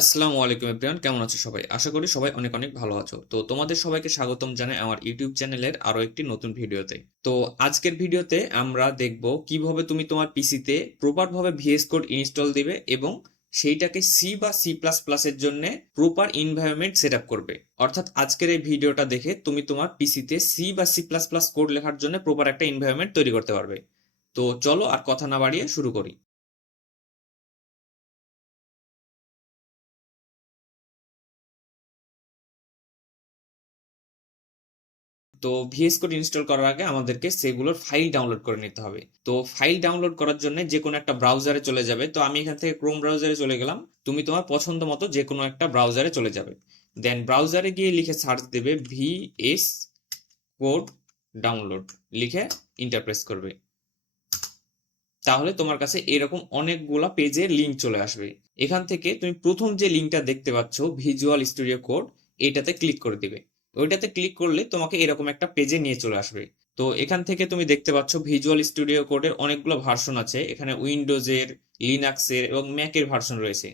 আসসালামু আলাইকুম এভরিওয়ান, কেমন আছো সবাই? আশা করি সবাই অনেক অনেক ভালো আছো। তো তোমাদের সবাইকে স্বাগতম জানাই আমার ইউটিউব চ্যানেলের আরো একটি নতুন ভিডিওতে। তো আজকের ভিডিওতে আমরা দেখব কিভাবে তুমি তোমার পিসিতে প্রপার ভাবে ভিএস কোড ইনস্টল দিবে এবং সেইটাকে সি বা সি প্লাস প্লাস এর জন্য প্রপার এনভায়রনমেন্ট সেট আপ করবে। অর্থাৎ আজকের এই ভিডিওটা দেখে তুমি তোমার পিসিতে সি বা সি প্লাস প্লাস কোড লেখার জন্য প্রপার একটা এনভায়রনমেন্ট তৈরি করতে পারবে। তো চলো আর কথা না বাড়িয়ে শুরু করি। তো ভিএস কোড ইনস্টল করার আগে আমাদেরকে সেগুলোর ফাইল ডাউনলোড করে নিতে হবে। তো ফাইল ডাউনলোড করার জন্য যে কোনো একটা ব্রাউজারে চলে যাবে। তো আমি এখান থেকে ক্রোম ব্রাউজারে চলে গেলাম। তুমি তোমার পছন্দ মতো যে কোনো একটা ব্রাউজারে চলে যাবে। দেন ব্রাউজারে গিয়ে লিখে সার্চ দেবে ভিএস কোড ডাউনলোড, লিখে ইন্টার প্রেস করবে। তাহলে তোমার কাছে এরকম অনেকগুলা পেজের লিঙ্ক চলে আসবে। এখান থেকে তুমি প্রথম যে লিঙ্কটা দেখতে পাচ্ছ ভিজুয়াল স্টুডিও কোড, এটাতে ক্লিক করে দিবে। ওইটাতে ক্লিক করলে তোমাকে এরকম একটা পেজে নিয়ে চলে আসবে। তো এখান থেকে তুমি দেখতে পাচ্ছ ভিজুয়াল স্টুডিও কোডের অনেকগুলো ভার্সন আছে। এখানে উইন্ডোজের, লিনাক্সের এবং ম্যাকের ভার্সন রয়েছে।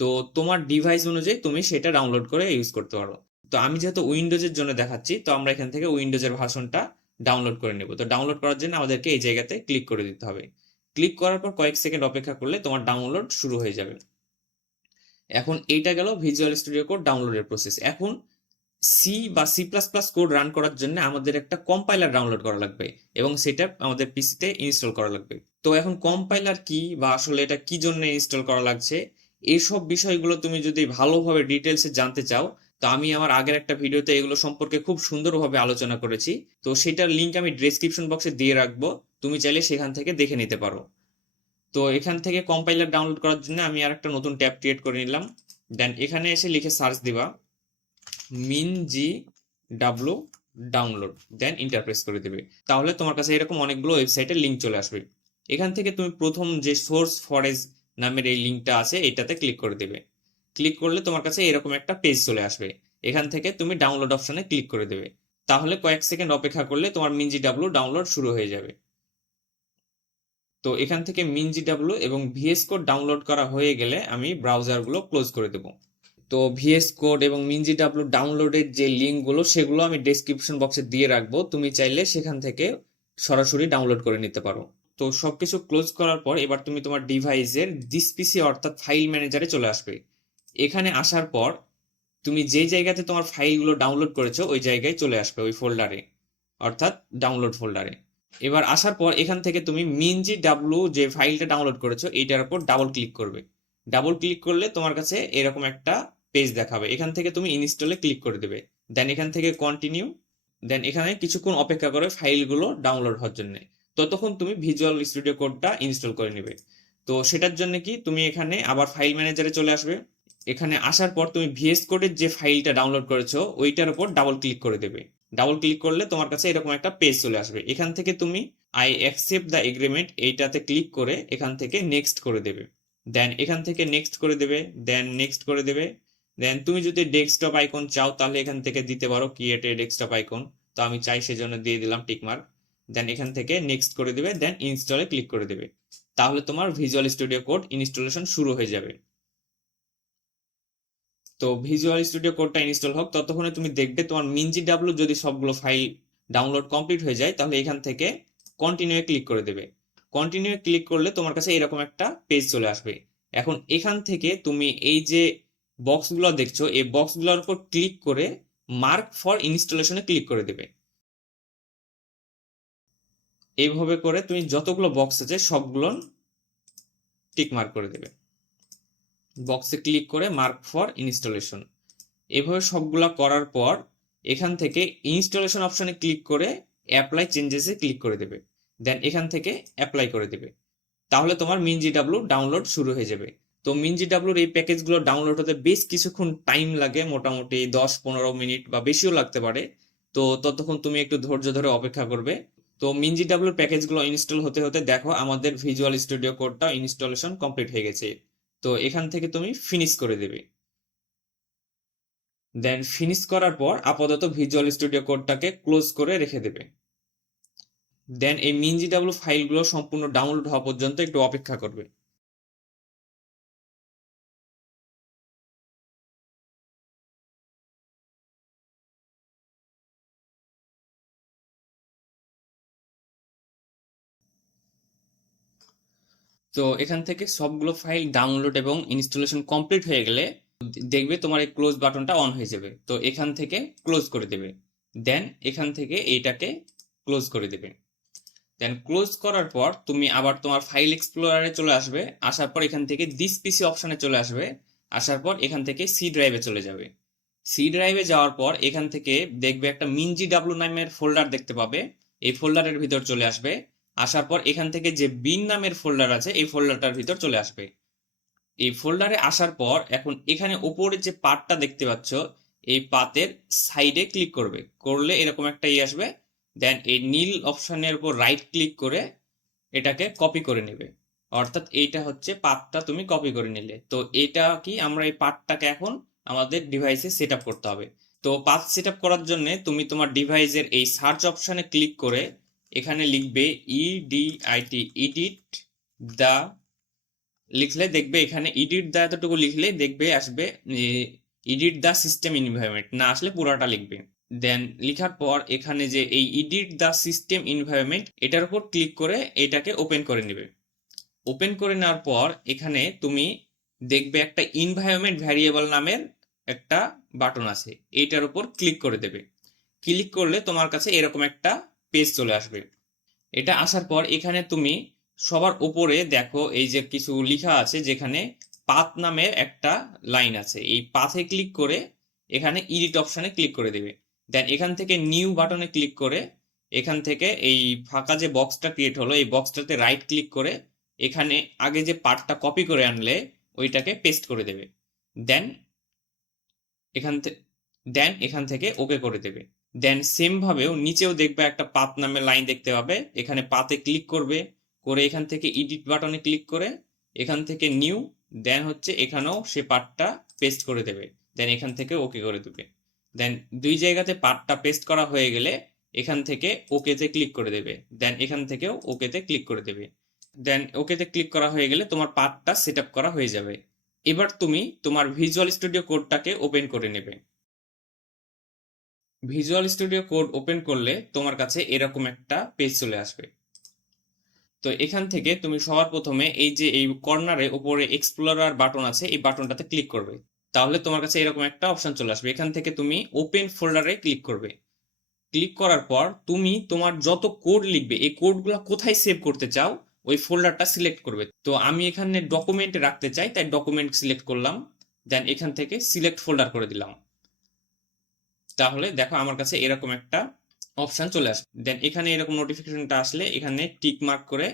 তো তোমার ডিভাইস অনুযায়ী তুমি সেটা ডাউনলোড করে ইউজ করতে পারো। তো আমি যেহেতু উইন্ডোজের জন্য দেখাচ্ছি, তো আমরা এখান থেকে উইন্ডোজের ভার্সনটা ডাউনলোড করে নেব। তো ডাউনলোড করার জন্য আমাদেরকে এই জায়গাতে ক্লিক করে দিতে হবে। ক্লিক করার পর কয়েক সেকেন্ড অপেক্ষা করলে তোমার ডাউনলোড শুরু হয়ে যাবে। এখন এইটা গেল ভিজুয়াল স্টুডিও কোড ডাউনলোডের প্রসেস। এখন সি বা C plus plus code run করার জন্য আমাদের একটা কম্পাইলার ডাউনলোড করা লাগবে এবং সেটা আমাদের পিসিতে ইনস্টল করা লাগবে। তো এখন কম্পাইলার কি বা আসলে এটা কি জন্য ইনস্টল করা লাগছে, এইসব বিষয়গুলো তুমি যদি ভালোভাবে ডিটেলসে জানতে চাও, তো আমি আমার আগের একটা ভিডিওতে এগুলো সম্পর্কে খুব সুন্দরভাবে আলোচনা করেছি। তো সেটার লিঙ্ক আমি ডেসক্রিপশন বক্সে দিয়ে রাখবো, তুমি চাইলে সেখান থেকে দেখে নিতে পারো। তো এখান থেকে কম্পাইলার ডাউনলোড করার জন্য আমি আর একটা নতুন ট্যাব ক্রিয়েট করে নিলাম। দেন এখানে এসে লিখে সার্চ দিবা মিন জি ডাব্লু ডাউনলোড, দেন ইন্টারপ্রেস করে দেবে। তাহলে তোমার কাছে এরকম অনেকগুলো ওয়েবসাইটের লিঙ্ক চলে আসবে। এখান থেকে তুমি প্রথম যে সোর্স ফরেজ নামের এই লিঙ্কটা আছে এটাতে ক্লিক করে দেবে। ক্লিক করলে তোমার কাছে এরকম একটা পেজ চলে আসবে। এখান থেকে তুমি ডাউনলোড অপশনে ক্লিক করে দেবে। তাহলে কয়েক সেকেন্ড অপেক্ষা করলে তোমার মিনজি ডাব্লু ডাউনলোড শুরু হয়ে যাবে। তো এখান থেকে মিনজিডাব্লিউ এবং ভিএস কোড ডাউনলোড করা হয়ে গেলে আমি ব্রাউজারগুলো ক্লোজ করে দেব। তো ভিএস কোড এবং মিনজিডাব্লিউ ডাউনলোডের যে লিঙ্কগুলো সেগুলো আমি ডেসক্রিপশন বক্সে দিয়ে রাখবো, তুমি চাইলে সেখান থেকে সরাসরি ডাউনলোড করে নিতে পারো। তো সবকিছু ক্লোজ করার পর এবার তুমি তোমার ডিভাইসের দিস পিসি অর্থাৎ ফাইল ম্যানেজারে চলে আসবে। এখানে আসার পর তুমি যে জায়গাতে তোমার ফাইলগুলো ডাউনলোড করেছো ওই জায়গায় চলে আসবে, ওই ফোল্ডারে, অর্থাৎ ডাউনলোড ফোল্ডারে। এবার আসার পর এখান থেকে তুমি মিনজি ডাব্লু যে ফাইলটা ডাউনলোড করেছো এইটার উপর ডাবল ক্লিক করবে। ডাবল ক্লিক করলে তোমার কাছে এরকম একটা পেজ দেখাবে। এখান থেকে তুমি ইনস্টলে ক্লিক করে দেবে। দেন এখান থেকে কন্টিনিউ। দেন এখানে কিছুক্ষণ অপেক্ষা করে ফাইলগুলো ডাউনলোড হওয়ার জন্য। ততক্ষণ তুমি ভিজুয়াল স্টুডিও কোডটা ইনস্টল করে নেবে। তো সেটার জন্য কি তুমি এখানে আবার ফাইল ম্যানেজারে চলে আসবে। এখানে আসার পর তুমি ভিএস কোডের যে ফাইলটা ডাউনলোড করেছো ওইটার উপর ডাবল ক্লিক করে দেবে। ডাবল ক্লিক করলে তোমার কাছে এরকম একটা পেজ চলে আসবে। এখান থেকে তুমি আই অ্যাকসেপ্ট দ্য এগ্রিমেন্ট এইটাতে ক্লিক করে এখান থেকে নেক্সট করে দেবে। দেন এখান থেকে নেক্সট করে দেবে, দেন নেক্সট করে দেবে। দেন তুমি যদি ডেস্কটপ আইকন চাও তাহলে এখান থেকে দিতে পারো ক্রিয়েট এ ডেস্কটপ আইকন। তো আমি চাই সেজন্য দিয়ে দিলাম টিকমার্ক। দেন এখান থেকে নেক্সট করে দেবে, দেন ইনস্টলে ক্লিক করে দেবে। তাহলে তোমার ভিজুয়াল স্টুডিও কোড ইনস্টলেশন শুরু হয়ে যাবে। তো ভিজুয়াল স্টুডিও কোডটা ইনস্টল হোক ততক্ষণে তুমি দেখবে তোমার মিনজি ডাব্লু যদি সবগুলো ফাইল ডাউনলোড কমপ্লিট হয়ে যায় তাহলে এখান থেকে কন্টিনিউ ক্লিক করে দেবে। কন্টিনিউ ক্লিক করলে তোমার কাছে এরকম একটা পেজ চলে আসবে। এখন এখান থেকে তুমি এই যে বক্সগুলো দেখছো এই বক্সগুলোর উপর ক্লিক করে মার্ক ফর ইনস্টলেশনে ক্লিক করে দেবে। এইভাবে করে তুমি যতগুলো বক্স আছে সবগুলো টিক মার্ক করে দেবে। বক্সে ক্লিক করে মার্ক ফর ইনস্টলেশন। এভাবে সবগুলা করার পর এখান থেকে ইনস্টলেশন অপশনে ক্লিক করে অ্যাপ্লাই চেঞ্জেসে ক্লিক করে দেবে। দেন এখান থেকে অ্যাপ্লাই করে দেবে। তাহলে তোমার মিনজি ডাব্লু ডাউনলোড শুরু হয়ে যাবে। তো মিনজি ডাব্লুর এই প্যাকেজগুলো ডাউনলোড হতে বেশ কিছুক্ষণ টাইম লাগে, মোটামুটি 10-15 মিনিট বা বেশিও লাগতে পারে। তো ততক্ষণ তুমি একটু ধৈর্য ধরে অপেক্ষা করবে। তো মিনজি ডাব্লুর প্যাকেজগুলো ইনস্টল হতে হতে দেখো আমাদের ভিজুয়াল স্টুডিও কোডটা ইনস্টলেশন কমপ্লিট হয়ে গেছে। তো এখান থেকে তুমি ফিনিশ করে দেবে। দেন ফিনিশ করার পর আপাতত ভিজুয়াল স্টুডিও কোডটাকে ক্লোজ করে রেখে দেবে। দেন এই মিনজিডাব্লিউ ফাইলগুলো সম্পূর্ণ ডাউনলোড হওয়া পর্যন্ত একটু অপেক্ষা করবে। তো এখান থেকে সবগুলো ফাইল ডাউনলোড এবং ইনস্টলেশন কমপ্লিট হয়ে গেলে দেখবে তোমার এই ক্লোজ বাটনটা অন হয়ে যাবে। তো এখান থেকে ক্লোজ করে দেবে, দেন এখান থেকে এইটাকে ক্লোজ করে দেবে। দেন ক্লোজ করার পর তুমি আবার তোমার ফাইল এক্সপ্লোরারে চলে আসবে, আসার পর এখান থেকে দিস পিসি অপশনে চলে আসবে, আসার পর এখান থেকে সি ড্রাইভে চলে যাবে। সি ড্রাইভে যাওয়ার পর এখান থেকে দেখবে একটা মিনজি ডাব্লু নামের ফোল্ডার দেখতে পাবে, এই ফোল্ডারের ভিতর চলে আসবে। আসার পর এখান থেকে যে বিন নামের ফোল্ডার আছে এই ফোল্ডারটার ভিতর চলে আসবে। এই ফোল্ডারে আসার পর এখন এখানে উপরে যে পাতটা দেখতে পাচ্ছ এই পাতের সাইডে ক্লিক করবে, করলে এরকম একটা আসবে। দেন এই নীল অপশনের উপর রাইট ক্লিক করে এটাকে কপি করে নেবে, অর্থাৎ এইটা হচ্ছে পাথটা তুমি কপি করে নিলে। তো এটা কি আমরা এই পাথটাকে এখন আমাদের ডিভাইসে সেট আপ করতে হবে। তো পাথ সেট আপ করার জন্য তুমি তোমার ডিভাইসের এই সার্চ অপশনে ক্লিক করে এখানে লিখবে ইডিআইটি এডিট দা, লিখলে দেখবে এখানে এডিট দা এতটুকু লিখলে দেখবে আসবে এডিট দা সিস্টেম এনভায়রনমেন্ট, না আসলে পুরাটা লিখবে। দেন লিখার পর এখানে যে এই এডিট দা সিস্টেম এনভায়রনমেন্ট এটার উপর ক্লিক করে এটাকে ওপেন করে নেবে। ওপেন করে নেওয়ার পর এখানে তুমি দেখবে একটা এনভায়রনমেন্ট ভ্যারিয়েবল নামের একটা বাটন আছে, এইটার উপর ক্লিক করে দেবে। ক্লিক করলে তোমার কাছে এরকম একটা পেজ চলে আসবে। এটা আসার পর এখানে তুমি সবার উপরে দেখো এই যে কিছু লেখা আছে, যেখানে পাথ নামের একটা লাইন আছে, এই পাথে ক্লিক করে এখানে এডিট অপশনে ক্লিক করে দেবে। দেন এখান থেকে নিউ বাটনে ক্লিক করে এখান থেকে এই ফাঁকা যে বক্সটা ক্রিয়েট হলো এই বক্সটাতে রাইট ক্লিক করে এখানে আগে যে পার্টটা কপি করে আনলে ওইটাকে পেস্ট করে দেবে। দেন এখান থেকে ওকে করে দেবে। দেন সেম ভাবেও নিচেও দেখবে একটা পাথ নামের লাইন দেখতে পাবে, এখানে পাথে ক্লিক করবে, করে এখান থেকে এডিট বাটনে ক্লিক করে এখান থেকে নিউ, দেন হচ্ছে এখানেও সে পার্টটা পেস্ট করে দেবে। দেন এখান থেকে ওকে করে দেবে। দেন দুই জায়গাতে পার্টটা পেস্ট করা হয়ে গেলে এখান থেকে ওকেতে ক্লিক করে দেবে, দেন এখান থেকেও ওকেতে ক্লিক করে দেবে। দেন ওকেতে ক্লিক করা হয়ে গেলে তোমার পার্টটা সেট আপ করা হয়ে যাবে। এবার তুমি তোমার ভিজুয়াল স্টুডিও কোডটাকে ওপেন করে নেবে। ভিজুয়াল স্টুডিও কোড ওপেন করলে তোমার কাছে এরকম একটা পেজ চলে আসবে। তো এখান থেকে তুমি সবার প্রথমে এই যে এই কর্নারে উপরে এক্সপ্লোরার বাটন আছে এই বাটনটাতে ক্লিক করবে, তাহলে তোমার কাছে এরকম একটা অপশন চলে আসবে। এখান থেকে তুমি ওপেন ফোল্ডারে ক্লিক করবে। ক্লিক করার পর তুমি তোমার যত কোড লিখবে এই কোডগুলো কোথায় সেভ করতে চাও ওই ফোল্ডারটা সিলেক্ট করবে। তো আমি এখানে ডকুমেন্টে রাখতে চাই, তাই ডকুমেন্ট সিলেক্ট করলাম, দেন এখান থেকে সিলেক্ট ফোল্ডার করে দিলাম। তাহলে দেখো আমার কাছে এরকম একটা অপশন চলে আসবে। দেন এখানে এরকম নোটিফিকেশনটা আসলে এখানে টিক মার্ক করে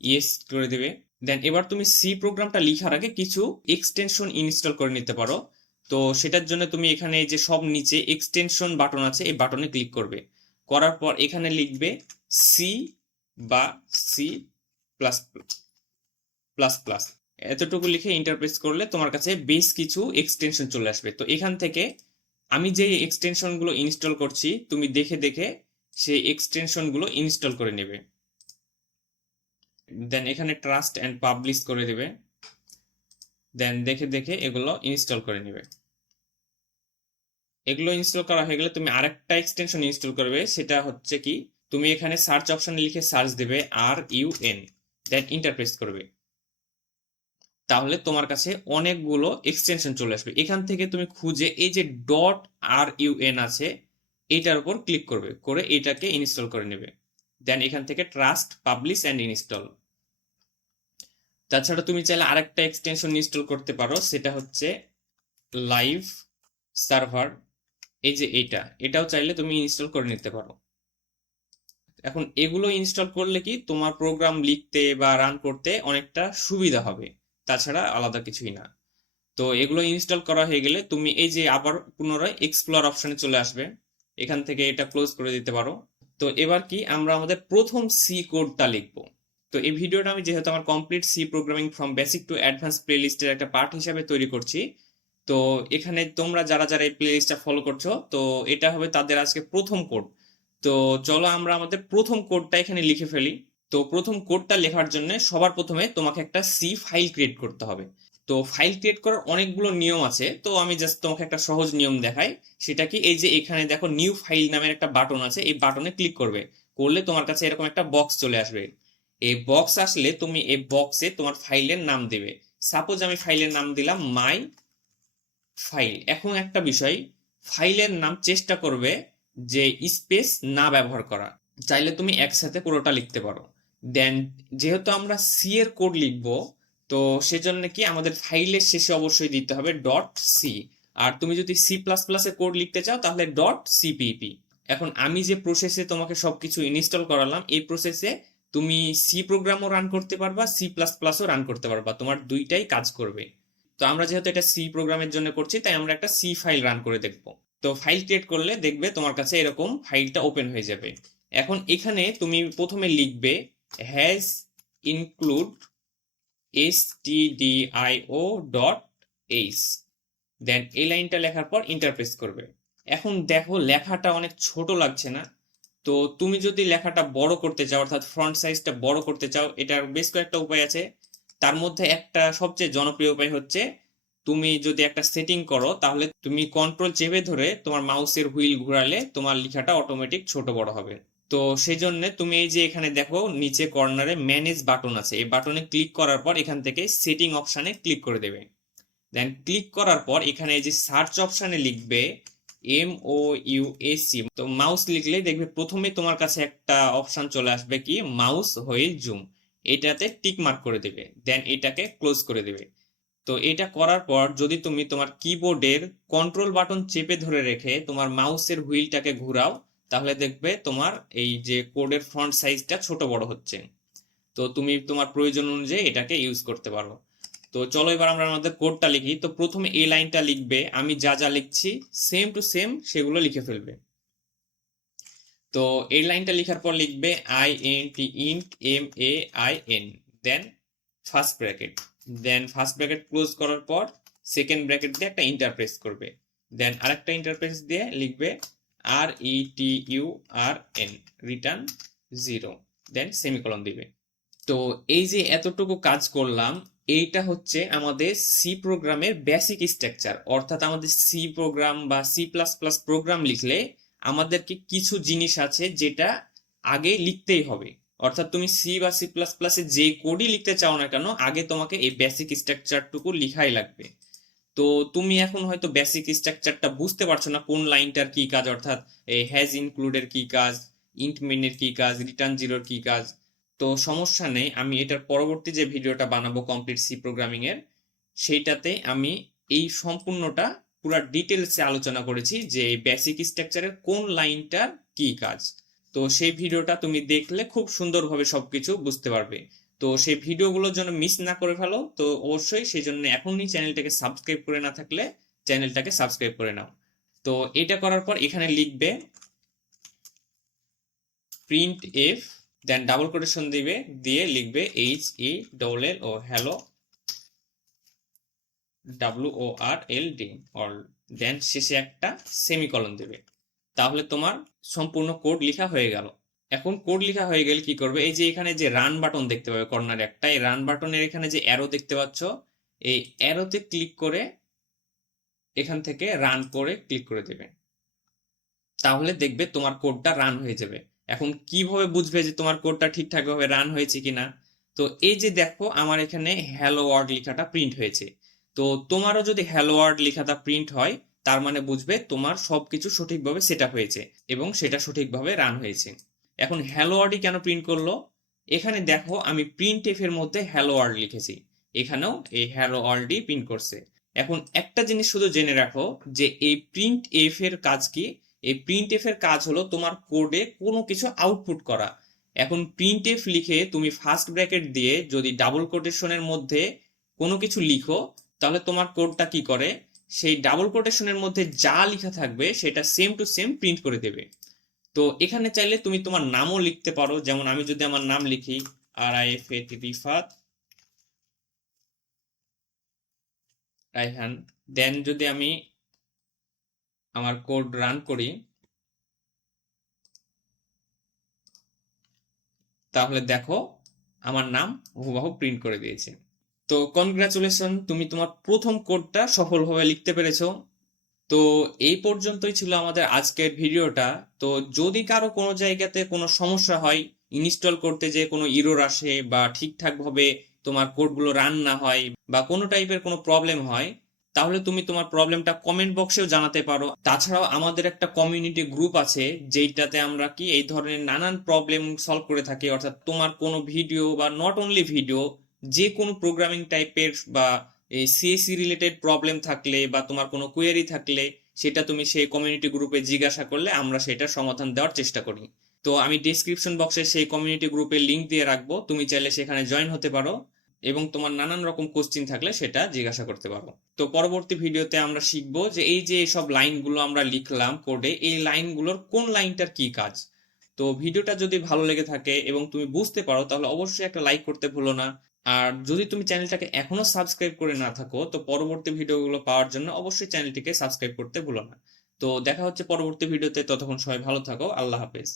ইয়েস করে দেবে। দেন এবার তুমি সি প্রোগ্রামটা লিখার আগে কিছু এক্সটেনশন ইনস্টল করে নিতে পারো। তো সেটার জন্য তুমি এখানে এই যে সব নিচে এক্সটেনশন বাটন আছে এই বাটনে ক্লিক করবে, করার পর এখানে লিখবে সি বা সি প্লাস প্লাস প্লাস, এতটুকু লিখে ইন্টারপ্রেস করলে তোমার কাছে বেশ কিছু এক্সটেনশন চলে আসবে। তো এখান থেকে আমি যে এক্সটেনশনগুলো ইনস্টল করছি তুমি দেখে দেখে সেই এক্সটেনশনগুলো ইনস্টল করে নেবে। দেন এখানে ট্রাস্ট অ্যান্ড পাবলিশ করে দেবে, দেন দেখে দেখে এগুলো ইনস্টল করে নেবে। এগুলো ইনস্টল করা হয়ে গেলে তুমি আরেকটা এক্সটেনশন ইনস্টল করবে, সেটা হচ্ছে কি তুমি এখানে সার্চ অপশনে লিখে সার্চ দেবে RUN, দেন ইন্টারপ্রেস করবে, তাহলে তোমার কাছে অনেকগুলো এক্সটেনশন চলে আসবে। এখান থেকে তুমি খুঁজে এই যে .RUN আছে এটার উপর ক্লিক করবে, করে এটাকে ইনস্টল করে নেবে। দেন এখান থেকে ট্রাস্ট পাবলিশ অ্যান্ড ইনস্টল। তাছাড়া তুমি চাইলে আরেকটা এক্সটেনশন ইনস্টল করতে পারো, সেটা হচ্ছে লাইভ সার্ভার, এই যে এটাও চাইলে তুমি ইনস্টল করে নিতে পারো। এখন এগুলো ইনস্টল করলে কি তোমার প্রোগ্রাম লিখতে বা রান করতে অনেকটা সুবিধা হবে, তাছাড়া আলাদা কিছুই না। তো এগুলো ইনস্টল করা হয়ে গেলে তুমি এই যে আবার পুনরায় এক্সপ্লোর অপশনে চলে আসবে, এখান থেকে এটা ক্লোজ করে দিতে পারো। তো এবার কি আমরা আমাদের প্রথম সি কোডটা লিখবো। তো এই ভিডিওটা আমি যেহেতু আমার complete C programming from basic to advance প্লেলিস্টের একটা পার্ট হিসাবে তৈরি করছি, তো এখানে তোমরা যারা যারা এই প্লেলিস্টটা ফলো করছো তো এটা হবে তাদের আজকে প্রথম কোড। তো চলো আমরা আমাদের প্রথম কোডটা এখানে লিখে ফেলি। তো প্রথম কোডটা লেখার জন্য সবার প্রথমে তোমাকে একটা সি ফাইল ক্রিয়েট করতে হবে। তো ফাইল ক্রিয়েট করার অনেকগুলো নিয়ম আছে, তো আমি জাস্ট তোমাকে একটা সহজ নিয়ম দেখাই। সেটা কি এই যে এখানে দেখো নিউ ফাইল নামের একটা বাটন আছে, এই বাটনে ক্লিক করবে, করলে তোমার কাছে এরকম একটা বক্স চলে আসবে। এই বক্স আসলে তুমি এই বক্সে তোমার ফাইলের নাম দিবে। সাপোজ আমি ফাইলের নাম দিলাম মাই ফাইল। এখন একটা বিষয়, ফাইলের নাম চেষ্টা করবে যে স্পেস না ব্যবহার করা। চাইলে তুমি একসাথে পুরোটা লিখতে পারো। দেন যেহেতু আমরা সি এর কোড লিখবো, তো সেজন্য কি আমাদের ফাইলের শেষে অবশ্যই দিতে হবে ডট সি। আর তুমি যদি সি প্লাস প্লাস এ কোড লিখতে চাও তাহলে ডট সিপিপি। এখন আমি যে প্রসেসে তোমাকে সবকিছু ইনস্টল করালাম, এই প্রসেসে তুমি সি প্রোগ্রামও রান করতে পারবা, সি প্লাস প্লাসও রান করতে পারবা, তোমার দুইটাই কাজ করবে। তো আমরা যেহেতু এটা সি প্রোগ্রামের জন্য করছি, তাই আমরা একটা সি ফাইল রান করে দেখবো। তো ফাইল ক্রিয়েট করলে দেখবে তোমার কাছে এরকম ফাইলটা ওপেন হয়ে যাবে। এখন এখানে তুমি প্রথমে লিখবে hash include stdio dot H. Then এই লাইনটা লেখার পর ইন্টারপ্রেস করবে। এখন দেখো লেখাটা অনেক ছোট লাগছে না? তো তুমি যদি লেখাটা বড় করতে চাও, অর্থাৎ ফ্রন্ট সাইজটা বড় করতে চাও, এটার বেশ কয়েকটা উপায় আছে। তার মধ্যে একটা সবচেয়ে জনপ্রিয় উপায় হচ্ছে, তুমি যদি একটা সেটিং করো তাহলে তুমি কন্ট্রোল চেপে ধরে তোমার মাউসের হুইল ঘোরালে তোমার লেখাটা অটোমেটিক ছোট বড় হবে। তো সেই জন্য তুমি এই যে এখানে দেখো নিচে কর্নারে ম্যানেজ বাটন আছে, এই বাটনে ক্লিক করার পর এখান থেকে সেটিং অপশানে ক্লিক করে দেবে। দেন ক্লিক করার পর এখানে এই যে সার্চ অপশানে লিখবে MOUSE। তো মাউস লিখলে দেখবে প্রথমে তোমার কাছে একটা অপশন চলে আসবে কি মাউস হুইল জুম, এটাতে টিক মার্ক করে দেবে। দেন এটাকে ক্লোজ করে দেবে। তো এটা করার পর যদি তুমি তোমার কিবোর্ডের কন্ট্রোল বাটন চেপে ধরে রেখে তোমার মাউসের হুইলটাকে ঘোরাও, তাহলে দেখবে তোমার এই যে কোডের ফন্ট সাইজটা ছোট বড় হচ্ছে। তো তুমি তোমার প্রয়োজন অনুযায়ী এটাকে ইউজ করতে পারো। তো চলো এবার আমরা আমাদের কোডটা লিখি। তো প্রথমে এই লাইনটা লিখবে, আমি যা যা লিখছি সেম টু সেম সেগুলো লিখে ফেলবে। তো এই লাইনটা লেখার পর লিখবে ইন্ট MAIN, দেন ফার্স্ট ব্র্যাকেট, দেন ফার্স্ট ব্র্যাকেট ক্লোজ করার পর সেকেন্ড ব্র্যাকেট দিয়ে একটা ইন্টারপ্রেস করবে। দেন আরেকটা ইন্টারপ্রেস দিয়ে লিখবে RETURN, রিটার্ন 0, দেন সেমিকলন দিবে। তো এই যে এতটুকু কাজ করলাম, এইটা হচ্ছে আমাদের সি প্রোগ্রামের বেসিক স্ট্রাকচার। অর্থাৎ আমাদের সি প্রোগ্রাম বা সি প্লাস প্লাস প্রোগ্রাম লিখলে আমাদেরকে কিছু জিনিস আছে যেটা আগে লিখতেই হবে। অর্থাৎ তুমি সি বা সি প্লাস প্লাসে যে কোডই লিখতে চাও না কেন, আগে তোমাকে এই বেসিক স্ট্রাকচারটুকু লিখাই লাগবে। তো তুমি এখন হয়তো বেসিক স্ট্রাকচারটা বুঝতে পারছো না কোন লাইনটার কি কাজ, অর্থাৎ এই হ্যাজ ইনক্লুডের কি কাজ, ইন্ট মেনের কি কাজ, রিটার্ন জিরোর কি কাজ। তো সমস্যা নেই, আমি এটার পরবর্তী যে ভিডিওটা বানাবো কমপ্লিট সি প্রোগ্রামিং এর, সেইটাতে আমি এই সম্পূর্ণটা পুরো ডিটেলসে আলোচনা করেছি যে বেসিক স্ট্রাকচারের কোন লাইনটার কি কাজ। তো সেই ভিডিওটা তুমি দেখলে খুব সুন্দরভাবে সবকিছু বুঝতে পারবে। তো সেই ভিডিওগুলোর জন্য মিস না করে ফেলো। তো অবশ্যই সেই জন্য এখনই চ্যানেলটাকে সাবস্ক্রাইব করে না থাকলে চ্যানেলটাকে সাবস্ক্রাইব করে নাও। তো এটা করার পর এখানে লিখবে প্রিন্ট এফ, দেন ডাবল কোটেশন দিবে, দিয়ে লিখবে HELL ও হ্যালো WORLD অল, দেন শেষে একটা সেমিকলন দিবে। তাহলে তোমার সম্পূর্ণ কোড লেখা হয়ে গেল। এখন কোড লেখা হয়ে গেলে কি করবে, এই যে এখানে যে রান বাটন দেখতে পাবে কর্নারে একটা, এই রান বাটনের এখানে যে অ্যারো দেখতে পাচ্ছ, এই অ্যারোতে ক্লিক করে এখান থেকে রান করে ক্লিক করে দেবে। তাহলে দেখবে তোমার কোডটা রান হয়ে যাবে। এখন কিভাবে বুঝবে যে তোমার কোডটা ঠিকঠাকভাবে রান হয়েছে কিনা? তো এই যে দেখো আমার এখানে হ্যালো ওয়ার্ল্ড লেখাটা প্রিন্ট হয়েছে। তো তোমারও যদি হ্যালো ওয়ার্ল্ড লেখাটা প্রিন্ট হয়, তার মানে বুঝবে তোমার সবকিছু সঠিকভাবে সেট আপ হয়েছে এবং সেটা সঠিকভাবে রান হয়েছে। এখন হ্যালো ওয়ার্ল্ডই কেন প্রিন্ট করলো? এখানে দেখো আমি প্রিন্ট এফ এর মধ্যে হ্যালো ওয়ার্ল্ড লিখেছি, এখানেও এই হ্যালো ওয়ার্ল্ডই প্রিন্ট করছে। এখন একটা জিনিস শুধু জেনে রাখো যে এই প্রিন্ট এফ এর কাজ কি। এই প্রিন্ট এফ এর কাজ হলো তোমার কোডে কোনো কিছু আউটপুট করা। এখন প্রিন্ট এফ লিখে তুমি ফার্স্ট ব্র্যাকেট দিয়ে যদি ডাবল কোটেশনের মধ্যে কোনো কিছু লিখো, তাহলে তোমার কোডটা কি করে, সেই ডাবল কোটেশনের মধ্যে যা লেখা থাকবে সেটা সেম টু সেম প্রিন্ট করে দেবে। তো এখানে চাইলে তুমি তোমার নামও লিখতে পারো, যেমন আমি যদি আমার নাম লিখি RIFAT রিফাত রাইহান, দেন যদি আমি আমার কোড রান করি, তাহলে দেখো আমার নাম হুবহু প্রিন্ট করে দিয়েছে। তো কনগ্রাচুলেশন, তুমি তোমার প্রথম কোডটা সফলভাবে লিখতে পেরেছো। তো এই পর্যন্তই ছিল আমাদের আজকের ভিডিওটা। তো যদি কারো কোনো জায়গাতে কোনো সমস্যা হয় ইনস্টল করতে যে কোনো ইরর আসে বা ঠিকঠাকভাবে তোমার কোডগুলো রান না হয় বা কোনো টাইপের কোনো প্রবলেম হয়, তাহলে তুমি তোমার প্রবলেমটা কমেন্ট বক্সেও জানাতে পারো। তাছাড়াও আমাদের একটা কমিউনিটি গ্রুপ আছে যেটাতে আমরা কি এই ধরনের নানান প্রবলেম সলভ করে থাকি, অর্থাৎ তোমার কোনো ভিডিও বা নট অনলি ভিডিও, যে কোনো প্রোগ্রামিং টাইপের বা এই সিএসসি রিলেটেড প্রবলেম থাকলে বা তোমার কোনো কোয়েরি থাকলে সেটা তুমি সেই কমিউনিটি গ্রুপে জিজ্ঞাসা করলে আমরা সেটার সমাধান দেওয়ার চেষ্টা করি। তো আমি ডিসক্রিপশন বক্সে সেই কমিউনিটি গ্রুপের লিংক দিয়ে রাখবো, তুমি চাইলে সেখানে জয়েন হতে পারো এবং তোমার নানান রকম কোশ্চিন থাকলে সেটা জিজ্ঞাসা করতে পারো। তো পরবর্তী ভিডিওতে আমরা শিখবো যে এই যে সব লাইনগুলো আমরা লিখলাম কোডে, এই লাইনগুলোর কোন লাইনটার কি কাজ। তো ভিডিওটা যদি ভালো লেগে থাকে এবং তুমি বুঝতে পারো তাহলে অবশ্যই একটা লাইক করতে ভুলো না। আর যদি তুমি চ্যানেলটাকে এখনো সাবস্ক্রাইব করে না থাকো, তো পরবর্তী ভিডিওগুলো পাওয়ার জন্য অবশ্যই চ্যানেলটিকে সাবস্ক্রাইব করতে ভুলো না। তো দেখা হচ্ছে পরবর্তী ভিডিওতে, ততক্ষণ সবাই ভালো থাকো, আল্লাহ হাফেজ।